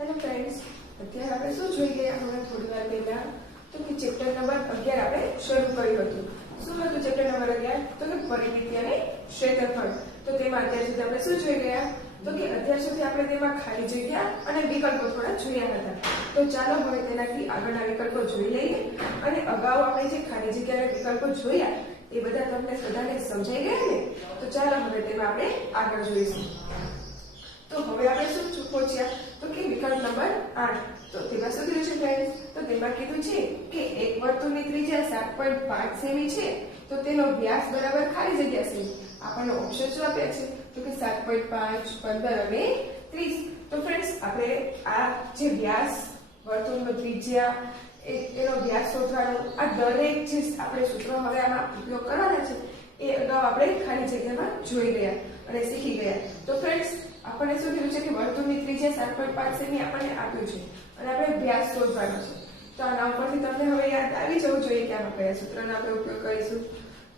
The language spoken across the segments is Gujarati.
હેલો ફ્રેન્ડ્સ, અત્યારે આપણે શું જોઈ ગયા હમણાં થોડી વાર પહેલા તો કે ચેપ્ટર નંબર 11 આપણે શરૂ કર્યું હતું. શું હતું ચેપ્ટર નંબર 11? તો કે પરિમિતિ અને ક્ષેત્રફળ. તો તેમાં અત્યાર સુધી આપણે શું જોઈ ગયા? તો કે અત્યાર સુધી આપણે તેમાં ખાલી જગ્યા અને વિકલ્પો થોડા જોયા હતા. તો ચાલો હવે તેનાથી આગળના વિકલ્પો જોઈ લઈએ અને અગાઉ આપણે જે ખાલી જગ્યા અને વિકલ્પો જોયા એ બધા તમને બધાને સમજાઈ ગયા ને? તો ચાલો હવે તેમાં આપણે આગળ જોઈશું. તો હવે આપણે શું પહોંચ્યા? તો કે વિકલ્પ નંબર 8. તો તેમાં શું કીધું છે ફ્રેન્ડ્સ? તો તેમાં કીધું છે કે એક વર્તુળની ત્રિજ્યા 7.5 સેમી છે તો તેનો વ્યાસ બરાબર ખાલી જગ્યા સેમી. આપણને ઓપ્શન શું આપ્યા છે? તો કે 7.5, 15 અને 30. તો ફ્રેન્ડ્સ આપણે આ જે વ્યાસ વર્તુળનો ત્રિજ્યા એનો વ્યાસ શોધવાનો આ દરેક જે આપણે સૂત્રો હવે આમાં ઉપયોગ કરવાના છે એ અગાઉ આપણે ખાલી જગ્યામાં જોઈ ગયા અને શીખી ગયા. તો ફ્રેન્ડ્સ આપણને શું કીધું છે કે વર્તુળની ત્રિજ્યા 7.5 સેમી આપણને આપ્યું છે અને આપણે વ્યાસ શોધવાનો છે. તો આના ઉપરથી તમને હવે યાદ આવી જવું જોઈએ કે આમાં કયા સૂત્રનો આપણે ઉપયોગ કરીશું.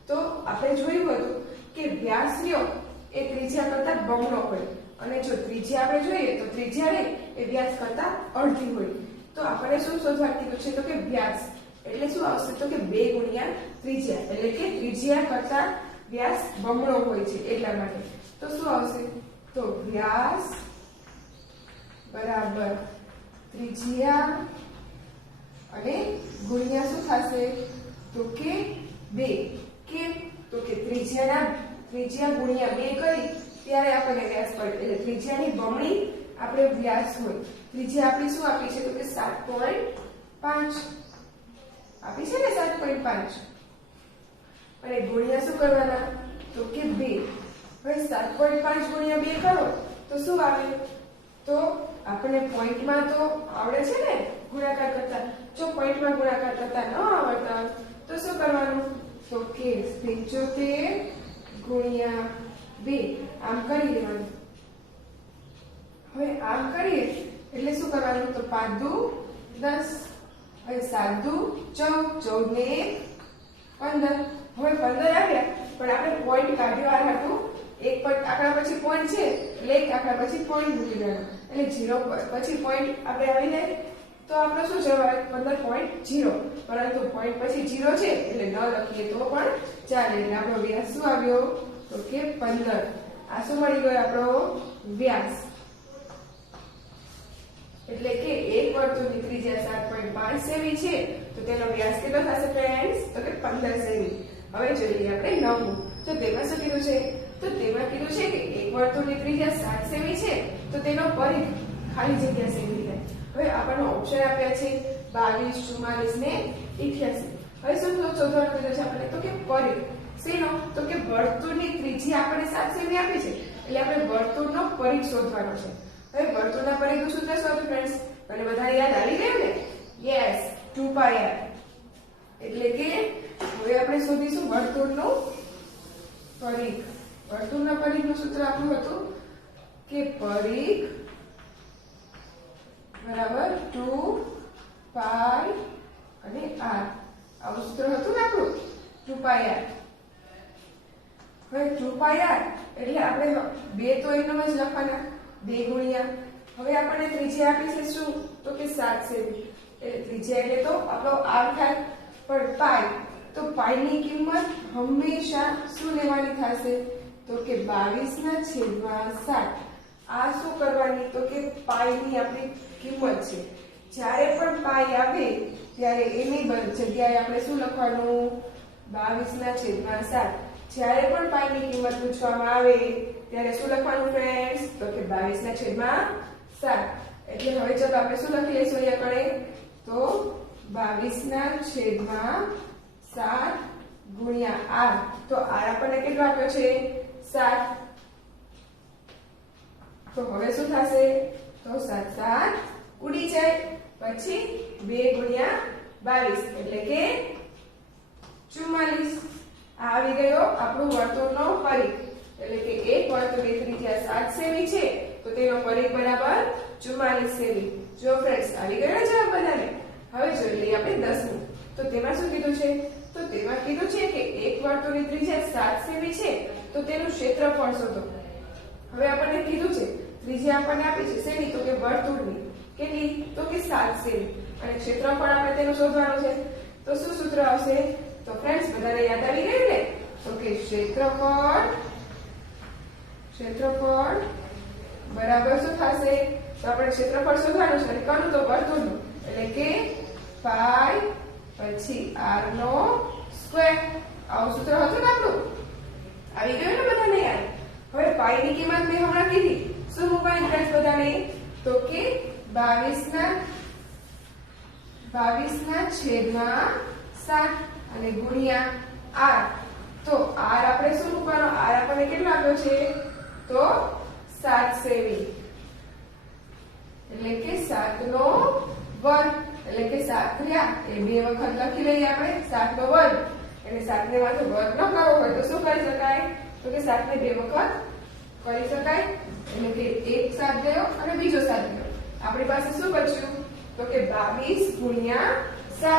તો આપણે જોયું હતું કે વ્યાસ લ્યો એ ત્રિજ્યા કરતા બમણો હોય અને જો ત્રિજ્યા આપણે જોઈએ તો ત્રિજ્યા રે એ વ્યાસ કરતા અડધી હોય. તો આપણે શું શોધવાનું કીધું છે? તો કે વ્યાસ એટલે શું આવશે? તો કે 2 ગુણ્યા ત્રિજ્યા, એટલે કે ત્રિજ્યા કરતા વ્યાસ બમણો હોય છે એટલા માટે. તો શું આવશે? તો વ્યાસ બરાબર ત્રિજ્યા અને ગુણ્યા શું થશે? તો કે 2. કેમ? તો કે ત્રિજ્યા ગુણ્યા 2 કરી ત્યારે આપણને વ્યાસ પડે એટલે ત્રિજ્યાની બમણી આપણે વ્યાસ હોય. ત્રિજ્યા આપણી શું આપી છે? તો કે 7.5 આપી છે ને, 7.5 અને ગુણ્યા શું કરવાના? તો કે 2. હવે 7.5 ગુણ્યા 2 કરો તો શું આવે? તો આપણે પોઈન્ટમાં તો આવડે છે ને ગુણાકાર કરતા. જો પોઈન્ટમાં ગુણાકાર કરતા ન આવડતા તો શું કરવાનું? તો કે 75 ગુણ્યા 2 આમ કરી લેવાનું. હવે આમ કરીએ એટલે શું કરવાનું? તો 5 દુ 10, હવે 7 દુ 14, 14 ને 15. હવે 15 આવ્યા પણ આપણે પોઈન્ટ કાઢ્યો હતું. એક આંકડા પછી પોઈન્ટ છે એટલે એક આંકડા પછી પોઈન્ટ મૂકી દેવાનો એટલે 0 પછી પોઈન્ટ આપણે આવી જાય તો આપણો શું જવાબ? 15.0. પરંતુ પોઈન્ટ પછી 0 છે એટલે ન લખીએ તો પણ ચાલે. એટલે આપણો વ્યાસ શું આવ્યો? તો કે 15. આ શું મળી ગયો? આપણો વ્યાસ. એટલે કે એક વર્તુળની ત્રિજ્યા 7.5 સેમી છે તો તેનો વ્યાસ કેટલો થશે ફ્રેન્ડ્સ? તો કે 15 સેમી. હવે જોઈએ આપણે 9. તો તેમાં શું કીધું છે? તો તેમાં કીધું છે કે એક વર્તુળની ત્રિજ્યા 7 સેમી છે તો તેનો પરિઘ ખાલી જગ્યા સેમી થાય. હવે આપણને ઓપ્શન આપ્યા છે 22, 44 ને 88. હવે શું શોધવાનું કીધું છે આપણે? તો કે પરિઘ શેનો? તો કે વર્તુળની ત્રિજ્યા આપણને 7 સેમી આપી છે એટલે આપણે વર્તુળનો પરિઘ શોધવાનો છે. હવે વર્તુળના પરિઘનું સૂત્ર શું હતું ફ્રેન્ડ્સ? અને બધાને યાદ આવી ગયું ને? Yes, 2πr. એટલે કે હવે આપણે શોધીશું વર્તુળનું પરિઘ. વર્તુળના પરિઘનું સૂત્ર આપણું હતું કે પરિઘ બરાબર 2π અને r. આવું સૂત્ર હતું ને આપણું 2πr. હવે 2πr એટલે આપણે 2 તો એનો જ લખવાના, 2 ગુણ્યા હવે આપણને ત્રિજ્યા આપી છે શું? તો કે 7 સેમી. એટલે ત્રિજ્યા એટલે તો આપણો r થાય પણ પાઈ. તો પાઈ ની કિંમત હંમેશા શું લેવાની થશે? તો કે 22/7. આ શું કરવાની? તો કે પાઈ ની આપણી કિંમત છે. જ્યારે પણ પાઈ આવે ત્યારે એની જગ્યાએ આપણે શું લખવાનું? 22/7. જ્યારે પણ પાઈ ની કિંમત પૂછવામાં આવે ત્યારે શું લખવાનું ફ્રેન્ડ્સ? તો કે 22/7. એટલે હવે ચાલો આપણે શું લખી લઈશું અહીંયા કણે? તો 22/7 ગુણ્યા r. તો r આપણને કેટલો આપ્યો છે? 7. તો હવે શું થશે? તો 7 7 ઉડી જાય પછી 2 ગુણ્યા 22 એટલે કે 44. આવી ગયો આપણું વર્તુળનો પરિઘ. એટલે કે એક વર્તુળની ત્રિજ્યા 7 સેમી છે તો તેનો પરિઘ બરાબર 44 સેમી. જો ફ્રેન્ડ્સ આવી ગયો જવાબ બધાને. હવે જોઈ લઈએ આપણે 10મું. તો તેમાં શું કીધું છે? તો તેમાં કીધું છે કે એક વર્તુળની ત્રિજ્યા 7 સેમી છે તો તેનું ક્ષેત્રફળ શોધો. હવે આપણને કીધું છે ત્રિજ્યા આપણને આપી છે શેની? તો કે વર્તુળની. કેટલી તો કે 7 સેમી અને ક્ષેત્રફળ આપણે તેનું શોધવાનું છે તો શું સૂત્ર આવશે તો ફ્રેન્ડ્સ બધાને યાદ આવી ગયું ને તો કે ક્ષેત્રફળ બરાબર શું થશે તો આપણે ક્ષેત્રફળ શોધવાનું છે અને કોનું તો વર્તુળનું એટલે કે પાઈ પછી r નો સ્ક્વેર આવું સૂત્ર હતું ને આપણું આવી ગયું ને બધાને યાદ હવે પાઈ ની કિંમત મેં હમણાં કીધી શું મૂકવાની ફ્રેન્ડ્સ બધાને તો કે 22 છેદમાં 7 અને ગુણ્યા r તો r આપણે શું મૂકવાનો r આપણને કેટલો આપ્યો છે તો 7 સેમી એટલે કે 7 નો વર્ગ એટલે કે 7 થયા એ બે વખત લખી લઈએ આપણે 7 નો વર્ગ એટલે 7 ને માથે વર્ગ ન કરવો હોય તો શું કરી શકાય તો કે 7 ને બે વખત કરી શકાય એટલે કે એક 7 ગયો અને બીજો 7 ગયો આપણી પાસે શું બચ્યું તો કે 22 ગુણ્યા 7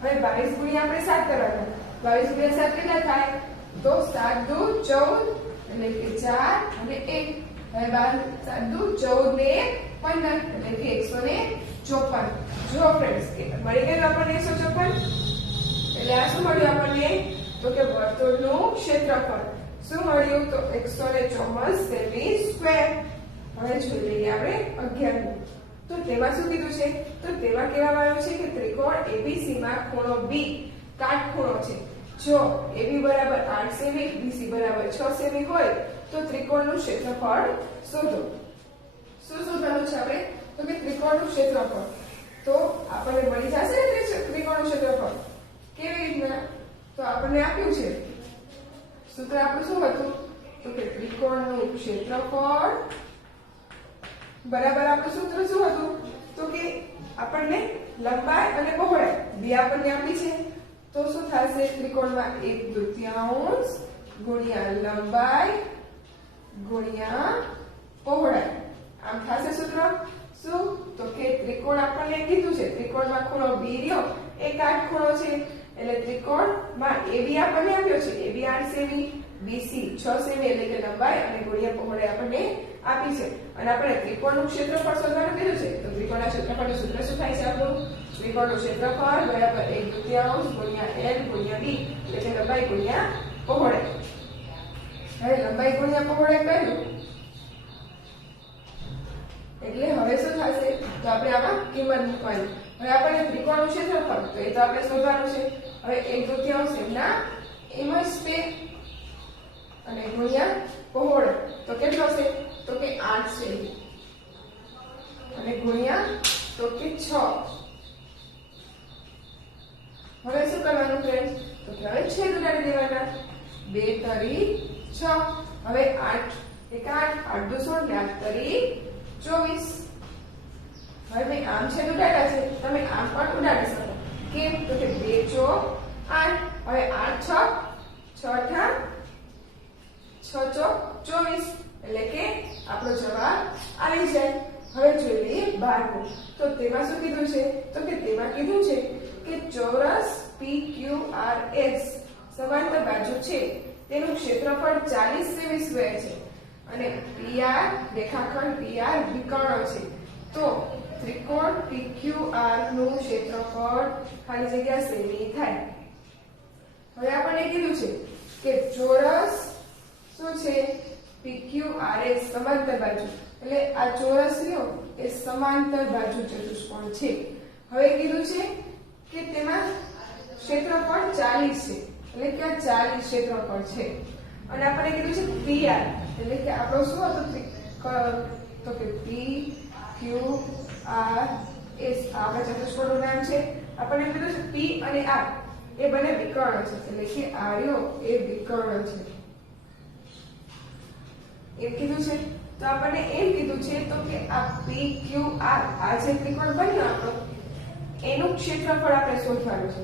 હવે 22 ગુણ્યા આપણે 7 કરવાના 22 ગુણ્યા 7 કેટલા થાય તો 7 દુ 14 એટલે કે 4 અને 1 હવે 7 દુ 14 ને 15 એટલે કે 154 જો ફ્રેન્ડ્સ કે મળી ગયું આપણને 154 એટલે આ શું મળ્યું આપણને તો કે વર્તુળનું ક્ષેત્રફળ શું મળ્યું તો 154 સેમી સ્ક્વેર હવે જોઈ લઈએ આપણે 11 તો તેમાં શું કીધું છે તો તેમાં કહેવામાં આવ્યું છે કે ત્રિકોણ ABC માં ખૂણો B કાટખૂણો છે જો AB બરાબર 8 સેમી BC બરાબર 6 સેમી હોય તો ત્રિકોણનું ક્ષેત્રફળ શોધો શું શોધવાનું છે આપણે તો કે ત્રિકોણનું ક્ષેત્રફળ તો આપણને મળી જશે ને ત્રિકોણનું ક્ષેત્રફળ કેવી રીતના તો આપણને આપ્યું છે સૂત્ર આપણું શું હતું તો કે ત્રિકોણનું ક્ષેત્રફળ બરાબર આપણું સૂત્ર શું હતું તો કે આપણને લંબાઈ અને પહોળાઈ બે આપણને આપી છે તો શું થશે ત્રિકોણમાં 1/2 ગુણ્યા લંબાઈ ગુણ્યા પહોળાઈ આમ થશે સૂત્ર શું તો કે ત્રિકોણ આપણને કીધું છે ત્રિકોણમાં ખૂણો B રહ્યો એ કાટખૂણો છે એટલે ત્રિકોણમાં AB આપણને આપ્યો છે AB 8 સેમી BC 6 સેમી એટલે કે લંબાઈ અને ગુણ્યા પહોળાઈ આપણને આપી છે અને આપણે ત્રિકોણનું ક્ષેત્રફળ શોધવાનું કીધું છે તો ત્રિકોણના ક્ષેત્રફળનું સૂત્ર શું થાય છે આપણું ત્રિકોણનું ક્ષેત્રફળ બરાબર 1/2 ગુણ્યા L ગુણ્યા B એટલે કે લંબાઈ ગુણ્યા પહોળાઈ હવે લંબાઈ ગુણ્યા પહોળાઈ કર્યું એટલે હવે શું થશે તો આપણે આમાં કિંમત મૂકવાની હવે આપણને ત્રિકોણનું ક્ષેત્રફળ તો એ તો આપણે શોધવાનું છે હવે 1/2 એમના એમ જ છે અને ગુણ્યા પહોળાઈ તો કેટલો છે તો કે 8 સેમી અને ગુણ્યા તો કે 6 હવે શું કરવાનું ફ્રેન્ડ્સ તો કે હવે છેદ ઉડાડી દેવાના 2 તરી 6 હવે 8 એક 8 8 દુ 16 8 તરી 24 હવે મેં આમ છેદ ઉડાડ્યા છે તમે આમ પણ ઉડાડી શકો કેમ તો કે 2 ચોક 8 હવે 8 6 6 6 ચોક 24 એટલે કે આપણો જવાબ આવી જાય હવે જોઈ લઈએ 12 તો તેમાં શું કીધું છે તો કે તેમાં કીધું છે કે ચોરસ PQRS સમાંતર બાજુ છે તેનું ક્ષેત્રફળ 40 સેમી સ્ક્વેર છે અને PR રેખાખંડ PR વિકર્ણ છે તો ત્રિકોણ PQR નું ક્ષેત્રફળ ખાલી જગ્યા સેમી થાય હવે આપણને કીધું છે કે ચોરસ શું છે PQRS સમાંતર બાજુ એટલે આ ચોરસ રહ્યો એ સમાંતર બાજુ ચતુષ્કોણ છે હવે કીધું છે કે તેમાં ક્ષેત્રફળ 40 છે એટલે કે આ 40 ક્ષેત્રફળ છે અને આપણે કીધું છે PR એટલે કે આપણો શું હતું તો કે PQRS આપણા ચતુષ્કોણનું નામ છે આપણને કીધું છે P અને R એ બંને વિકર્ણ છે એટલે કે આર્યો એ વિકર્ણ છે એમ કીધું છે તો આપણને એમ કીધું છે તો કે આ PQR આ જે ત્રિકોણ બન્યો આપણો એનું ક્ષેત્રફળ આપણે શોધવાનું છે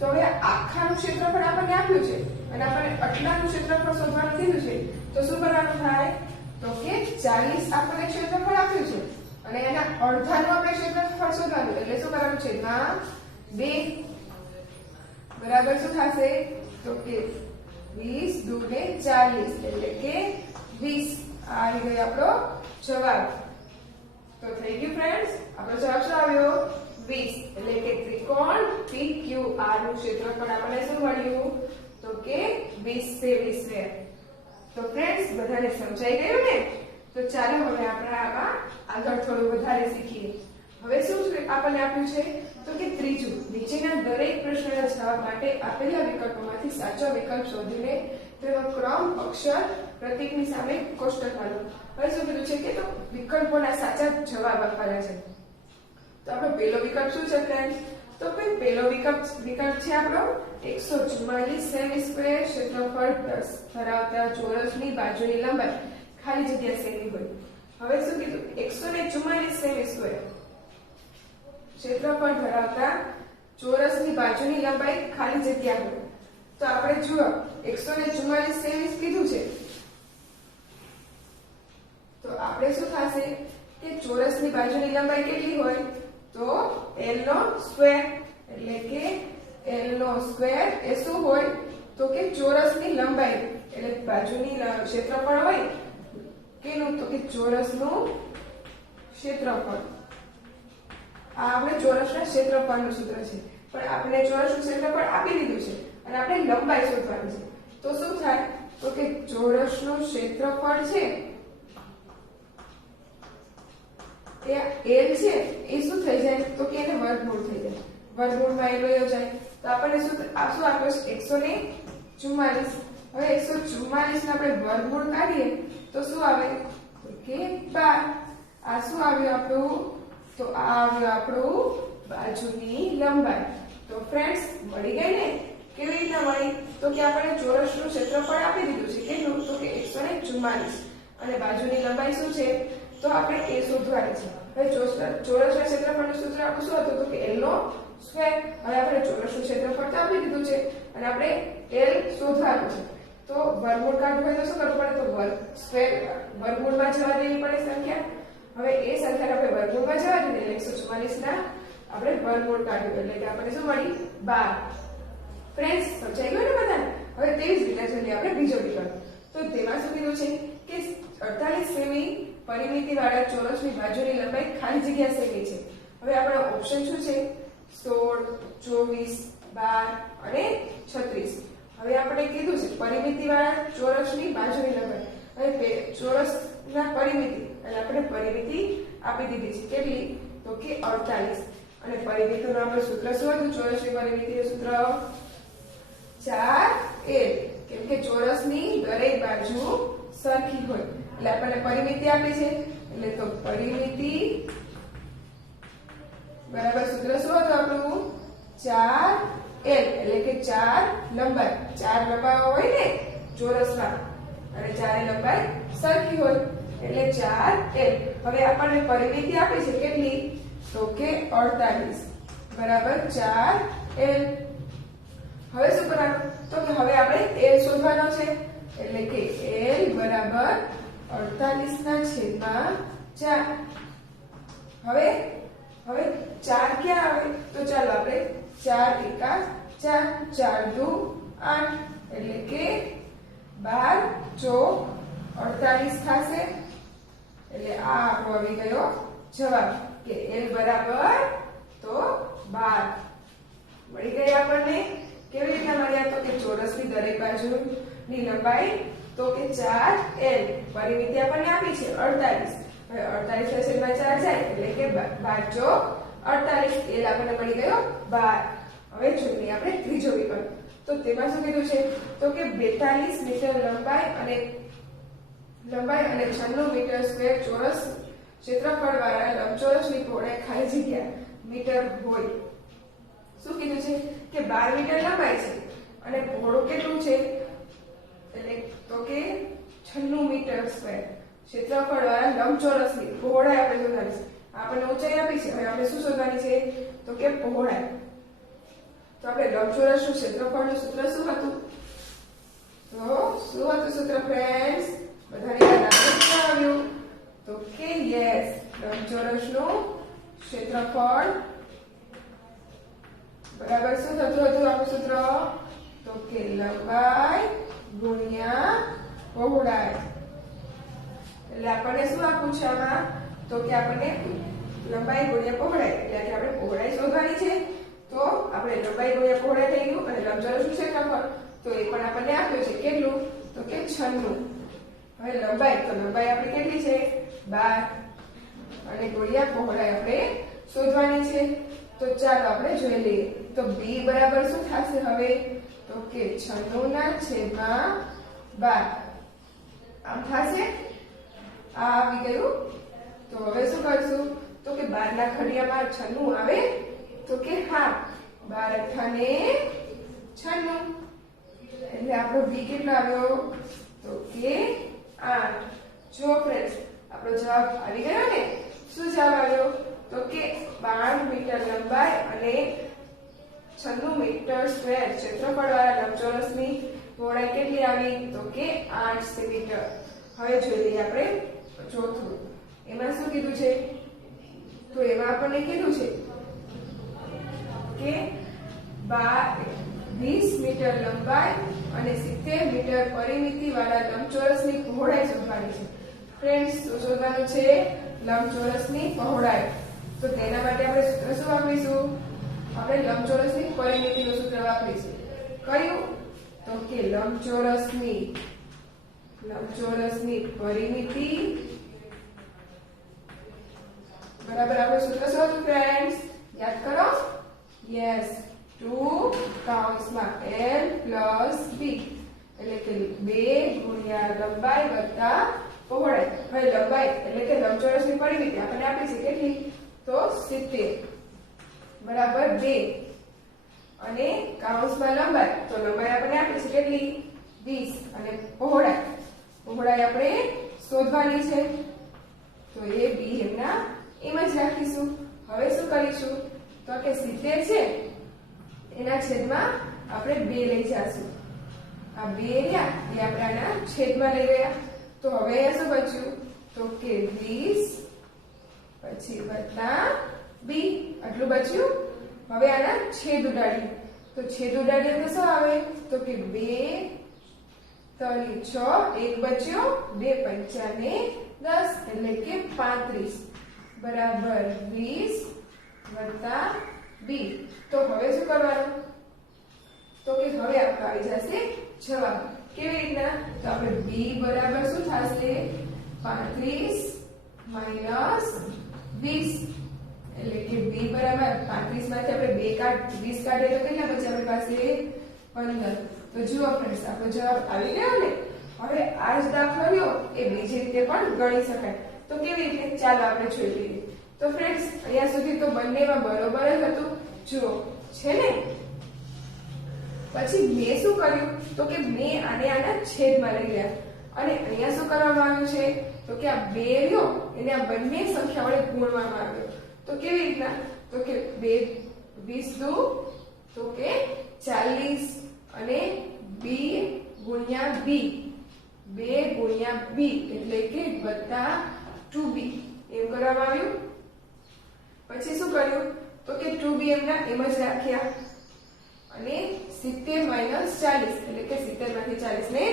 તો હવે આખાનું ક્ષેત્રફળ આપણને આપ્યું છે અને આપણે આટલાનું ક્ષેત્રફળ શોધવાનું કીધું છે તો શું કરવાનું થાય તો કે 40 આપણને ક્ષેત્રફળ આપ્યું છે અને એના અડધાનું આપણે ક્ષેત્રફળ શોધવાનું એટલે શું કરવાનું છે ના 2 બરાબર શું થશે તો કે 20 દુ ને 40 એટલે કે 20 આ આવી ગયો આપણો જવાબ તો થઈ ગયું ફ્રેન્ડ્સ આપણો જવાબ શું આવ્યો 20 એટલે કે ત્રિકોણ PQR નું ક્ષેત્રફળ આપણને શું મળ્યું તો કે 20 સે 20 સ્ક્વેર। તો ફ્રેન્ડ્સ બધાને સમજાઈ ગયું ને? તો ચાલો હવે આપણે આમાં આગળ થોડું વધારે શીખીએ। હવે શું આપણને આપ્યું છે તો કે ત્રીજું નીચેના દરેક પ્રશ્નના જવાબ માટે આપેલા વિકલ્પોમાંથી સાચો વિકલ્પ શોધીને તેનો ક્રમ અક્ષર પ્રતીકની સામે કોષ્ટકમાં લો। હવે શું કીધું છે કે તો વિકલ્પોના સાચા જવાબ આપવાના છે। તો આપણો પહેલો વિકલ્પ શું છે ફ્રેન્ડ્સ? તો ભાઈ પહેલો વિકલ્પ છે આપણો 144 સેમી સ્ક્વેર ક્ષેત્રફળ ધરાવતા ચોરસની બાજુની લંબાઈ ખાલી જગ્યા સેમી હોય। હવે શું કીધું 144 સેમી સ્ક્વેર ક્ષેત્રફળ ધરાવતા ચોરસની બાજુની લંબાઈ ખાલી જગ્યા હોય। તો આપણે જુઓ 144 સેમી કીધું છે તો આપણે શું થશે કે ચોરસની બાજુની લંબાઈ કેટલી હોય તો l નો સ્ક્વેર એટલે કે l નો સ્ક્વેર એ શું હોય તો કે ચોરસની લંબાઈ એટલે બાજુની ક્ષેત્રફળ હોય કેનું તો કે ચોરસનું ક્ષેત્રફળ। આ આપણે ચોરસના ક્ષેત્રફળનું સૂત્ર છે પણ આપણે ચોરસનું ક્ષેત્રફળ આપી દીધું છે અને આપણે લંબાઈ શોધવાની છે। તો શું થાય તો કે ચોરસનું ક્ષેત્રફળ છે એ l છે એ શું થઈ જાય તો કે એને વર્ગમૂળ થઈ જાય। વર્ગમૂળમાં એ વયો જાય તો આપણને શું આપ્યું 144। હવે 144 ને આપણે વર્ગમૂળ કાઢીએ તો શું આવે તો કે 12। આ શું આવ્યું આપણું તો આ આવ્યું આપણું બાજુની લંબાઈ। તો ફ્રેન્ડ્સ મળી ગઈ ને? કેવી રીતના મળી તો કે આપણે ચોરસનું ક્ષેત્રફળ આપી દીધું છે કેટલું તો કે 144 અને બાજુની લંબાઈ શું છે તો આપણે એ શોધવાની છે। હવે ચોરસના ક્ષેત્રફળનું સૂત્ર આપણું શું હતું તો કે l નો સ્ક્વેર। હવે આપણે ચોરસનું ક્ષેત્રફળ તો આપી દીધું છે અને આપણે l શોધવાનું છે। તો વર્ગમૂળ કાઢવું હોય તો શું કરવું પડે તો સ્ક્વેર વર્ગમૂળમાં જવા દેવી પડે સંખ્યા। હવે એ સંખ્યાને આપણે વર્ગમૂળમાં જવા દીધી એટલે 144 ના આપણે વર્ગમૂળ કાઢ્યું એટલે કે આપણને શું મળી 12। ફ્રેન્ડ્સ સમજાઈ ગયું ને બધાને? હવે તેવી જ રીતે જોઈએ આપણે બીજો વિકલ્પ। તો તેમાં શું કીધું છે કે 48 સેમી પરિમિતિવાળા ચોરસની બાજુની લંબાઈ ખાલી જગ્યા સેમી છે। હવે આપણો ઓપ્શન શું છે 16 24 12 અને 36। હવે આપણે કીધું છે પરિમિતિવાળા ચોરસની બાજુની લંબાઈ। હવે ચોરસના પરિમિતિ એટલે આપણે પરિમિતિ આપી દીધી છે કેટલી તો કે 48 અને પરિમિતિનું આપણું સૂત્ર શું હતું ચોરસની પરિમિતિનું સૂત્ર 4l કેમ કે ચોરસની દરેક બાજુ સરખી હોય એટલે આપણને પરિમિતિ આપી છે એટલે તો પરિમિતિ બરાબર સૂત્ર શું હતું આપણું 4l એટલે કે 4 લંબાઈ 4 લંબાઈઓ હોય ને ચોરસમાં અને 4 લંબાઈ સરખી હોય એટલે 4l। હવે આપણને પરિમિતિ આપી છે કેટલી તો કે 48 બરાબર 4l। હવે શું કરવાનું તો કે હવે આપણે l શોધવાનો છે એટલે કે l બરાબર 48 ના છેદમાં 4। હવે 4 ક્યાં આવે તો ચાલો આપણે 4 એકા 4 4 દુ 8 એટલે કે 12 ચોક 48 થશે એટલે આ આપણો આવી ગયો જવાબ કે l બરાબર તો 12 મળી ગઈ આપણને। કેવી રીતના મળ્યા તો કે ચોરસની દરેક બાજુની લંબાઈ તો કે 4l પરિમિતિ આપણને આપી છે 48। હવે 48 છેદમાં 4 જાય એટલે કે 12 ચોક 48 l આપણને મળી ગયો 12। હવે જોઈએ આપણે ત્રીજો વિકલ્પ। તો તેમાં શું કીધું છે તો કે 42 મીટર લંબાઈ અને 96 મીટર સ્ક્વેર ચોરસ ક્ષેત્રફળ વાળા લંબચોરસની પહોળાઈ ખાલી જગ્યા મીટર હોય। શું કીધું છે કે 12 મીટર લંબાઈ છે અને પહોળું કેટલું છે એટલે તો કે 96 મીટર સ્ક્વેર ક્ષેત્રફળ વાળા લંબચોરસની પહોળાઈ આપણે શોધવાની છે। આપણને ઊંચાઈ આપી છે હવે આપણે શું શોધવાની છે તો કે પહોળાઈ। તો આપણે લંબચોરસનું ક્ષેત્રફળનું સૂત્ર શું હતું તો શું હતું સૂત્ર ફ્રેન્ડ્સ બધાને યાદ આવ્યું તો કે યસ લંબચોરસનું ક્ષેત્રફળ બરાબર શું થતું હતું આપણું સૂત્ર તો કે લંબાઈ ગુણ્યા પહોળાઈ। એટલે આપણને શું આપવું છે આમાં તો કે આપણને લંબાઈ ગુણ્યા પહોળાઈ એટલે કે આપણે પહોળાઈ શોધવાની છે તો આપણે લંબાઈ ગુણ્યા પહોળાઈ થઈ ગયું અને લંબચોરસનું ક્ષેત્રફળ તો એ પણ આપણને આપ્યું છે કેટલું તો કે 96 હવે લંબાઈ તો લંબાઈ આપણી કેટલી છે 12 અને ગુણ્યા પહોળાઈ આપણે શોધવાની છે તો ચાલો આપણે જોઈ લઈએ તો b બરાબર શું થશે હવે તો કે 96/12 આમ થશે આ આવી ગયું તો હવે શું કરશું તો કે 12 ના ઘડિયામાં 96 આવે તો કે હા 12 ને 96 એટલે આપણો b કેટલો આવ્યો તો કે 8 જો ફ્રેન્ડ્સ આપણો જવાબ આવી ગયો ને શું જવાબ આવ્યો તો કે 12 મીટર લંબાઈ અને 96 મીટર સ્ક્વેર ક્ષેત્રફળવાળા લંબચોરસની પહોળાઈ કેટલી આવી તો કે 8 સેમી હવે જોઈ લઈએ આપણે ચોથું એમાં શું કીધું છે તો એમાં આપણને કીધું છે કે 20 મીટર લંબાઈ અને 70 મીટર પરિમિતિ વાળા લંબચોરસની પહોળાઈ શોધવાની છે ફ્રેન્ડ્સ તો શોધવાનું છે લંબચોરસની પહોળાઈ તો તેના માટે આપણે સૂત્ર શું વાપરીશું આપણે લંબચોરસની પરિમિતિનું સૂત્ર વાપરીશું કયું તો કે લંબચોરસની પરિમિતિ બરાબર આપણે સૂત્ર શું હતું ફ્રેન્ડ્સ યાદ કરો યસ 2 કૌંસમાં l પ્લસ b એટલે કે 2 ગુણ્યા લંબાઈ વત્તા પહોળાઈ હવે લંબાઈ એટલે કે લંબચોરસની પરિમિતિ આપણને આપી છે કેટલી તો 70 બરાબર 2 અને કૌંસમાં લંબાઈ તો લંબાઈ આપણને આપી છે કેટલી 20 અને પહોળાઈ આપણે શોધવાની છે તો એ b એમના એમ જ રાખીશું હવે શું કરીશું તો કે 70 છે એના છેદમાં આપણે 2 લઈ જઈશું આ 2 રહ્યા એ આપણે આના છેદમાં લઈ ગયા તો હવે શું બચ્યું તો કે 20 પછી વત્તા b આટલું બચ્યું હવે આના છેદ ઉડાડીએ તો છેદ ઉડાડીએ તો શું આવે તો કે 2 તરી 6 એક બચ્યો 2 પંચાને 10 એટલે કે 35 બરાબર 20 વત્તા b તો હવે શું કરવાનું તો કે હવે આપણો આવી જશે જવાબ કેવી રીતના તો આપણે b બરાબર શું થશે 35 માઈનસ 20 એટલે કે b બરાબર 35 માંથી આપણે 20 કાઢીએ તો કેટલા બચે આપણી પાસે 15 તો જુઓ ફ્રેન્ડ્સ આપણો જવાબ આવી ગયો ને હવે આ જ દાખલો રહ્યો એ બીજી રીતે પણ ગણી શકાય તો કેવી રીતે ચાલો આપણે જોઈ લઈએ તો ફ્રેન્ડ્સ અહીંયા સુધી તો બંનેમાં બરોબર જ હતું જુઓ છે ને પછી મેં શું કર્યું તો કે મેં આને આના છેદમાં લઈ ગયા અને અહીંયા શું કરવામાં આવ્યું છે તો કે આ 2 રહ્યો એને આ બંને સંખ્યા વડે ગુણવામાં આવ્યો તો કેવી રીતના તો કે 20 દુ તો કે 40 અને b ગુણ્યા b 2 ગુણ્યા b એટલે કે વત્તા 2b એમ કરવામાં આવ્યું પછી શું કર્યું તો કે 2b એમના એમ જ રાખ્યા અને 70 માઈનસ 40 એટલે કે 70 માંથી 40 ને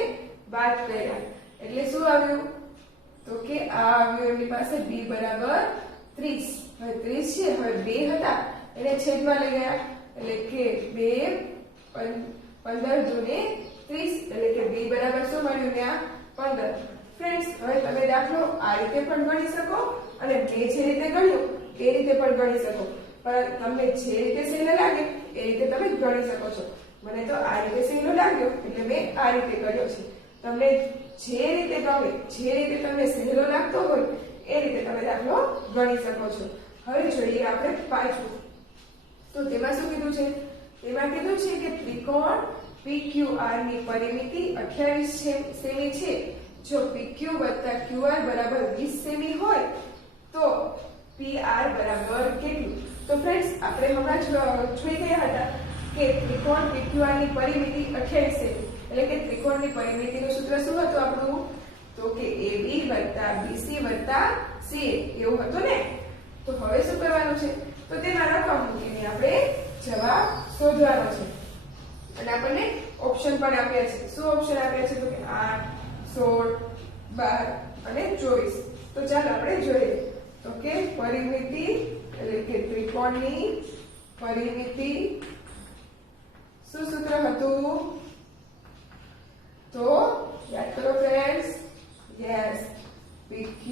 બાદ કર્યા એટલે શું આવ્યું તો કે આ આવ્યું એમની પાસે b બરાબર 30 હવે 30 છે હવે 2 હતા એને છેદમાં લઈ ગયા એટલે કે 2 15 દુને 30 એટલે કે b બરાબર શું મળ્યું ત્યાં 15 ફ્રેન્ડ્સ હવે તમે દાખલો આ રીતે પણ ગણી શકો અને મેં જે રીતે ગણ્યું એ રીતે પણ ગણી શકો પણ તમને જે રીતે સહેલો લાગે એ રીતે તમે ગણી શકો છો મને તો આ રીતે સહેલો લાગ્યો એટલે મેં આ રીતે કર્યો છે તમને જે રીતે ગમે જે રીતે તમને સહેલો લાગતો હોય એ રીતે તમે દાખલો ગણી શકો છો હવે જોઈએ આપણે પાછું તો તેમાં શું કીધું છે તેમાં કીધું છે કે ત્રિકોણ PQR ની પરિમિતિ 28 સેમી છે જો PQ વત્તા QR બરાબર 20 સેમી હોય તો PR બરાબર કેટલું તો ફ્રેન્ડ્સ આપણે હમણાં જોઈ ગયા હતા કે ત્રિકોણ PQR ની પરિમિતિ 28 સેમી એટલે કે ત્રિકોણની પરિમિતિનું સૂત્ર શું હતું આપણું તો કે AB વત્તા BC વત્તા CA એવું હતું ને તો હવે શું કરવાનું છે તો તેમાં રકમ મૂકીને આપણે જવાબ શોધવાનો છે અને આપણને ઓપ્શન પણ આપ્યા છે શું ઓપ્શન આપ્યા છે તો કે 8 16 12 અને 24 તો ચાલો આપણે જોઈએ તો કે પરિમિતિ એટલે કે ત્રિકોણની પરિમિતિ શું સૂત્ર હતું? તો યાદ કરો ફ્રેન્ડ્સ, યસ, PQ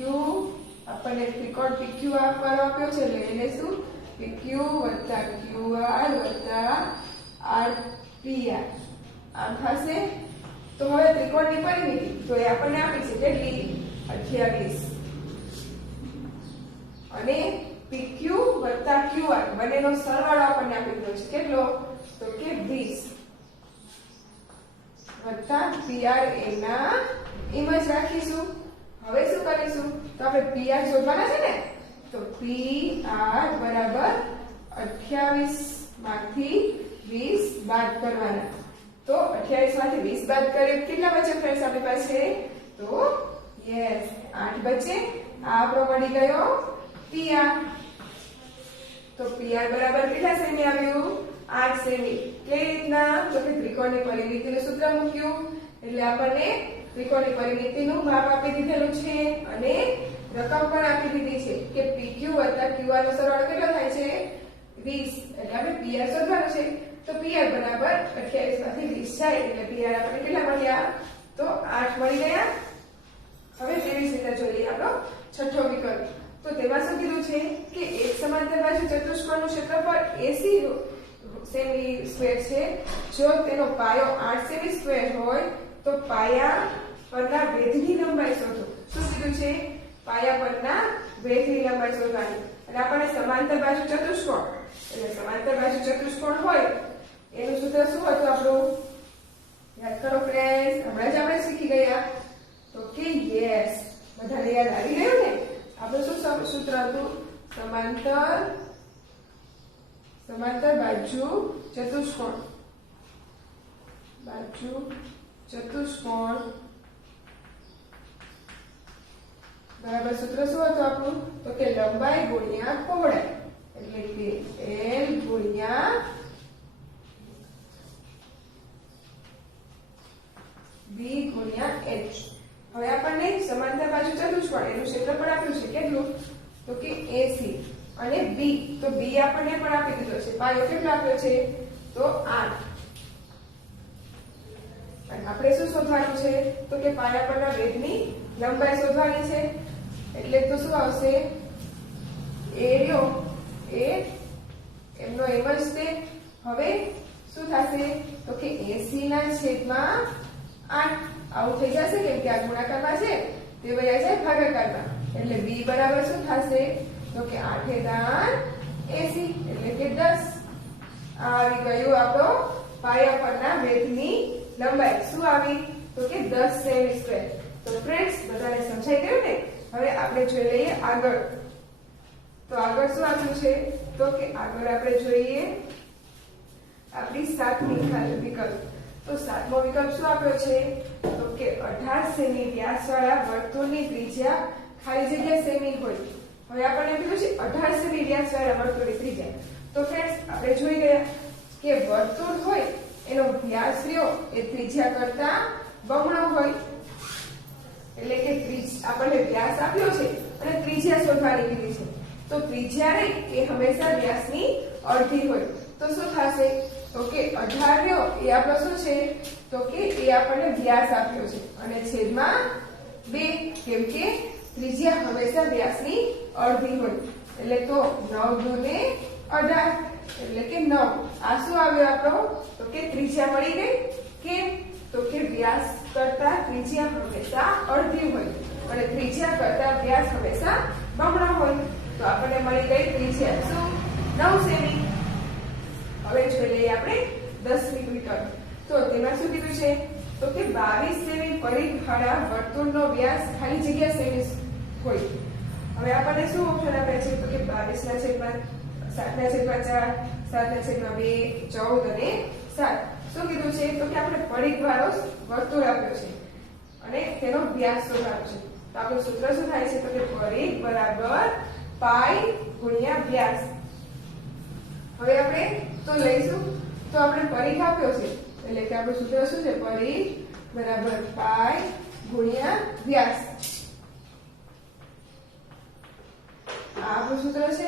આપણને ત્રિકોણ PQ આપવાનો આપ્યો છે એટલે એને શું PQ વત્તા QR વત્તા RPR આમ થશે. તો હવે ત્રિકોણની પરિમિતિ તો એ આપણને આપી છે કેટલી? 28 અને PQ વત્તા QR બંનેનો સરવાળો આપણને આપી દીધો છે કેટલો? તો કે 20 વત્તા PR એના એમ જ રાખીશું. હવે શું કરીશું? તો આપણે PR શોધવાના છે ને, તો PR બરાબર 28 માંથી 20 બાદ કરવાના. તો 28 માંથી 20 બાદ કરીએ કેટલા બચે ફ્રેન્ડ્સ આપણી પાસે? તો યસ 8 બચે. આ આપણો મળી ગયો PR. તો PR બરાબર કેટલા સેમી આવ્યું? 8 સેમી. કેવી રીતના? તો કે ત્રિકોણની પરિમિતિનું સૂત્ર મૂક્યું એટલે આપણને ત્રિકોણની પરિમિતિનું માપ આપી દીધેલું છે અને રકમ પણ આપી દીધી છે કે PQ વત્તા QR નો સરવાળો કેટલો થાય છે? 20. એટલે આપણે PR શોધવાનું છે. તો PR બરાબર 28 માંથી 20 જાય એટલે PR આપણને કેટલા મળ્યા? તો 8 મળી ગયા. હવે તેવી જ રીતે જોઈએ આપણો છઠ્ઠો વિકલ્પ. તો તેમાં શું કીધું છે કે એક સમાંતર બાજુ ચતુષ્કોણનું ક્ષેત્રફળ 80 સેમી સ્ક્વેર છે. જો તેનો પાયો 8 સેમી સ્ક્વેર હોય તો પાયા પરના વેધની લંબાઈ શોધો. શું કીધું છે? પાયા પરના વેધની લંબાઈ શોધવાની. અને આપણને સમાંતર બાજુ ચતુષ્કોણ એટલે સમાંતર બાજુ ચતુષ્કોણ હોય એનું સૂત્ર શું હતું આપણું? યાદ કરો ફ્રેન્ડ્સ, હમણાં જ આપણે શીખી ગયા. તો કે યસ, બધાને યાદ આવી ગયું ને? આપણું શું સૂત્ર હતું? સમાંતર બાજુ ચતુષ્કોણ બરાબર સૂત્ર શું હતું આપણું? તો કે લંબાઈ ગુણ્યા પહોળાઈ એટલે કે L ગુણ્યા B ગુણ્યા H. હવે આપણને સમાંતર બાજુ ચતુષ્કોણ એનું ક્ષેત્રફળ આપ્યું છે કેટલું? તો કે 80 અને B તો B આપણને પણ આપી દીધો છે. પાયો કેટલો આપ્યો છે? તો 8. અને આપણે શું શોધવાનું છે? તો કે પાયા પરના વેધની લંબાઈ શોધવાની છે. એટલે તો શું આવશે? એરિયો એ એમનો એમ જ છે. હવે શું થશે? તો કે 80 ના છેદમાં 8 આવું થઈ જશે કેમ કે આ ગુણાકારમાં છે તે વયા જાય ભાગાકારમાં. એટલે B બરાબર શું થશે? તો કે 8 × 80 એટલે કે 10. આ આવી ગયું આપણો પાયા પરના વેધની લંબાઈ. શું આવી? તો કે 10 સેમી સ્ક્વેર. તો ફ્રેન્ડ્સ બધાને સમજાઈ ગયું ને? હવે આપણે જોઈ લઈએ આગળ. તો આગળ શું આપ્યું છે? તો કે આગળ આપણે જોઈએ આપણી 7મી વિકલ્પ. તો 7મો વિકલ્પ શું આપ્યો છે? તો કે 18 સેમી વ્યાસવાળા વર્તુળની ત્રિજ્યા ખાલી જગ્યા સેમી હોય. હવે આપણને કીધું છે 18 સેમી વ્યાસવાળા વર્તુળની ત્રિજ્યા. તો ફ્રેન્ડ્સ આપણે જોઈ ગયા કે વર્તુળ હોય એનો વ્યાસ રહ્યો એ ત્રિજ્યા કરતા બમણો હોય. એટલે કે આપણને વ્યાસ આપ્યો છે અને ત્રિજ્યા શોધવાની કીધી છે. તો ત્રિજ્યા રહી એ હંમેશા વ્યાસની અડધી હોય. તો શું થશે? તો કે 18 રહ્યો એ આપણો શું છે? તો કે એ આપણને વ્યાસ આપ્યો છે અને છેદમાં 2 કેમ કે ત્રિજ્યા હંમેશા વ્યાસની અડધી હોય. એટલે તો 9 દૂને 18 એટલે કે 9. આ શું આવ્યો આપણો? તો કે ત્રિજ્યા મળી ગઈ. કેમ? તો કે વ્યાસ કરતા ત્રિજ્યા હંમેશા અડધી હોય અને ત્રિજ્યા કરતા વ્યાસ હંમેશા બમણો હોય. તો આપણને મળી ગઈ ત્રિજ્યા શું? 9 સેમી. હવે જોઈ લઈએ આપણે 10મી વિકલ્પ. તો તેમાં શું કીધું છે? તો કે 22 સેમી પરિઘવાળા વર્તુળનો વ્યાસ ખાલી જગ્યા સેમી હોય. હવે આપણને શું ઓપ્શન આપે છે? તો કે 22 ના છેદમાં 7 ના છેદમાં 2, 14 અને 7. શું કીધું છે? તો કે આપણે પરિઘવાળો વર્તુળ આપ્યો છે અને તેનો વ્યાસ શોધવાનો છે. તો આપણું સૂત્ર શું થાય છે? તો કે પરિઘ બરાબર પાઈ ગુણ્યા વ્યાસ. હવે આપણે તો લઈશું તો આપણે પરિઘ આપ્યો છે એટલે કે આપણું સૂત્ર શું છે? પરિઘ બરાબર પાઈ ગુણ્યા વ્યાસ. આ આપણું સૂત્ર છે.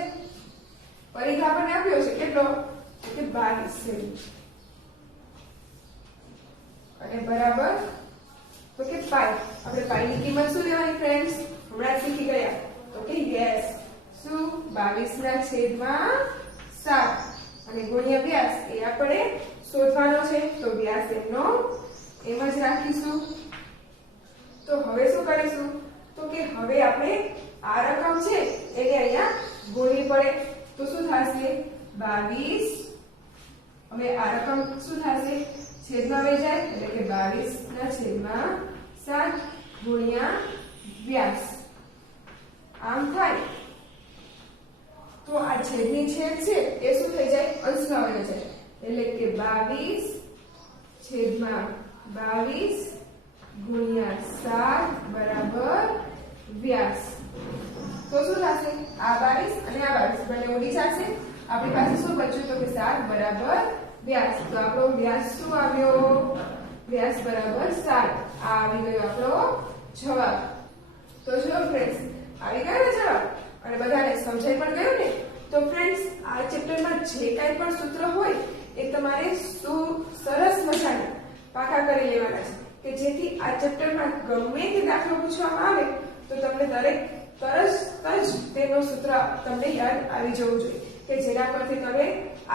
પરિઘ આપણને આપ્યો છે કેટલો? કે 22 છે. અને બરાબર તો કે પાઈ. આપણે પાઈની કિંમત શું લેવાની ફ્રેન્ડ્સ? હમણાં શીખી ગયા. તો કે યસ શું 22/7 અને ગુણ્યા વ્યાસ એ આપણે શોધવાનો છે. તો વ્યાસ એમનો એમ જ રાખીશું. તો હવે શું કરીશું? તો કે હવે આપણે આ રકમ છે એને અહીંયા ગુણવી પડે. તો શું થશે? 22. હવે આ રકમ શું થશે? છેદમાં વેચાય એટલે કે 22/7 ગુણ્યા વ્યાસ. આમ થાય તો આ છેદની છેદ છે એ શું થઈ જાય? અંશમાં વહી જાય. એટલે કે 22/22 ગુણ્યા 7 બરાબર વ્યાસ. તો શું થશે? આ 22 અને આ 22 બંને ઉડી જશે. આપણી પાસે શું બચ્યું? તો કે 7 બરાબર વ્યાસ. તો આપણો વ્યાસ શું આવ્યો? વ્યાસ બરાબર 7. આ આવી ગયો આપણો જવાબ. તો જો ફ્રેન્ડ્સ આવી ગયો ને જવાબ અને બધાને સમજાઈ પણ ગયું ને? તો ફ્રેન્ડ્સ આ ચેપ્ટરમાં જે કાંઈ પણ સૂત્ર હોય એ તમારે સરસ મજાના પાકા કરી લેવાના છે કે જેથી આ ચેપ્ટરમાં ગમે તે દાખલો પૂછવામાં આવે તો તમને તરત જ તેનો સૂત્ર તમને યાદ આવી જવું જોઈએ કે જેના પરથી તમે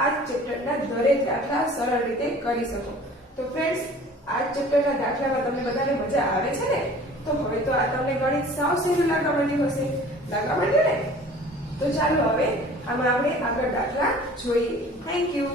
આ ચેપ્ટરના દરેક દાખલા સરળ રીતે કરી શકો. તો ફ્રેન્ડ્સ આ ચેપ્ટરના દાખલામાં તમને બધાને મજા આવે છે ને? તો હવે તો આ તમને ગણિત સાવ સહેલું લાગવા માંડ્યું હશે. લાગવા માંડ્યું ને? તો ચાલો હવે આમાં આપણે આગળ દાખલા જોઈએ. Thank you.